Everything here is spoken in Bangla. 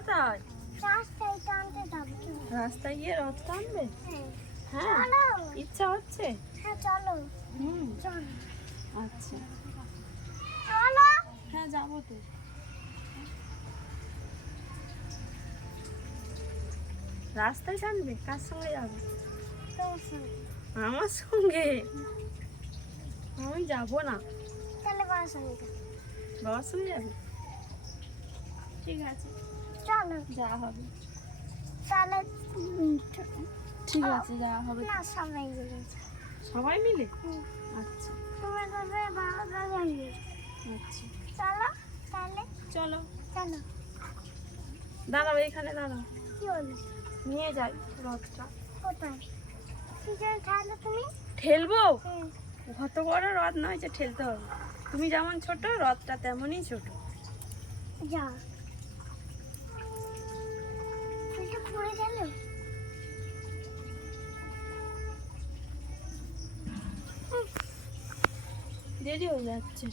কোথায়? রাস্তায় টানতে যাবো। রাস্তায় গিয়ে রথ টানবে? হ্যাঁ হ্যাঁ, চলো। ইচ্ছা হচ্ছে। হ্যাঁ চলো। হুম, চলো আচ্ছা, চলো। হ্যাঁ যাবো তো। রাস্তায় টানবে? কার সঙ্গে যাবে? তোমার সঙ্গে। আমার সঙ্গে? আমি যাবো না। তাহলে বাবার সঙ্গে যাবো। বাবার সঙ্গে যাবে? ঠিক আছে, চলো যা হবে। তাহলে ঠিক আছে, যা হবে। না সবাই মিলে যাবো। সবাই মিলে? আচ্ছা তুমি যাবে বাবা যাবে। আচ্ছা, চলো তাহলে। চলো। চলো। দাঁড়াও, এখানে দাঁড়াও, কি হলো? নিয়ে যাই রথটা। কোথায়? কি জন্য তাহলে তুমি? ঠেলবো? হুম। কত বড় রথ নয় যে ঠেলতে হবে। তুমি যেমন ছোট, রথটা তেমনই ছোট। যা ফুলটা পড়ে গেল। দেরি হয়ে যাচ্ছে।